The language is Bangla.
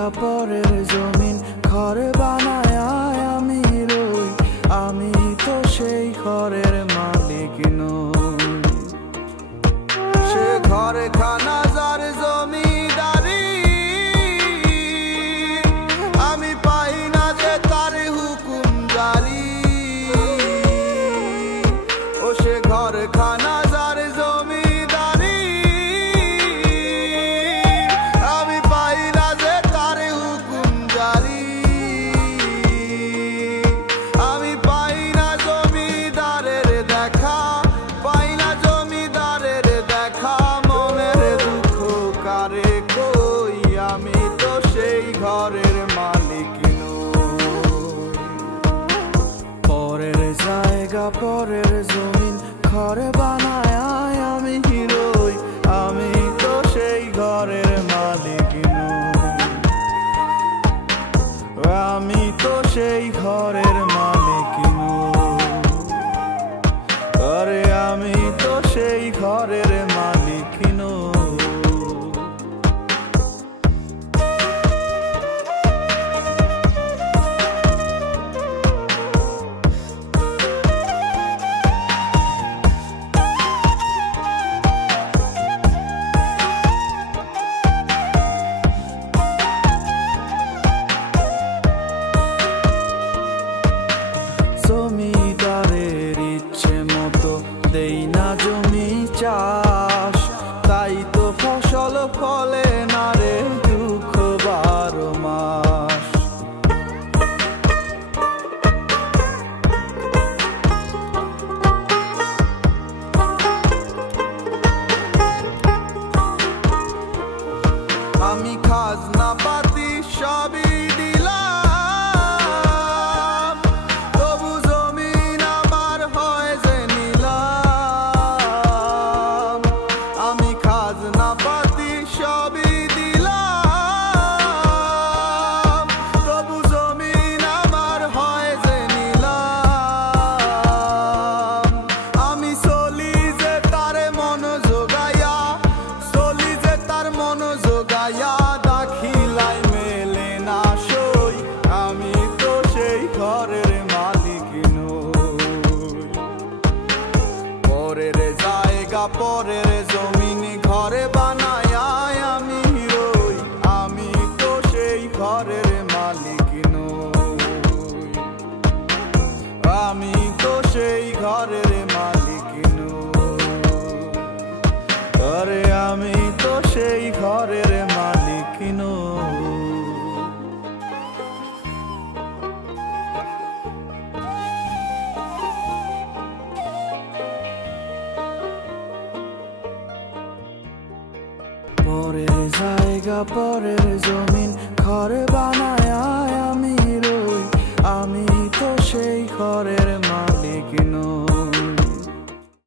জায়গা পরের জমিন ঘর বানায় আমি রই, আমি তো সেই ঘরের মালিক নই। সে ঘরে খানা যার জমিদারি, আমি পাই না যে তার হুকুম জারি। ও সে ঘর খানা যার জমিদারি, আমি পাই না যে তার হুকুম জারি। আমি পাই না জমিদারের দেখা, পাই না জমিদারের দেখা, মনের দুঃখ কারে কই, আমি তো সেই ঘরের মালিক নই। পরের জায়গা পরের জমিন ঘর বানায় আমি রই, আমি তো সেই ঘরের মালিক নই। আমি তো সেই ঘরের মালিক নই। আরে আমি তো সেই ঘরের মালিক নই। জমিদারের ইচ্ছে মতো দেই না জমি চাষ, তাই তো ফসল ফলে না রে দুঃখ 12 মাস। আমি খাজনা পাতি সবই দিলাম, তবু জমিন আমার হয় যে নিলাম। আমি খাজনা পাতি সবই দিলাম, তবু জমিন আমার হয় যে নিলাম। আমি চলি যে তার মন জোগাইয়া, চলি যে তার মন জোগাইয়া, দাখিলাই মেলে না সই, আমি তো সেই ঘরের মালিক নই। পরের জায়গা পরের জমিন ঘরে বানায় আমি রই, আমি তো সেই ঘরের মালিক নই। আমি তো সেই ঘরের মালিক নই। আরে আমি তো সেই ঘরের মালিক নই। পরের জায়গা পরের জমিন ঘর বানায়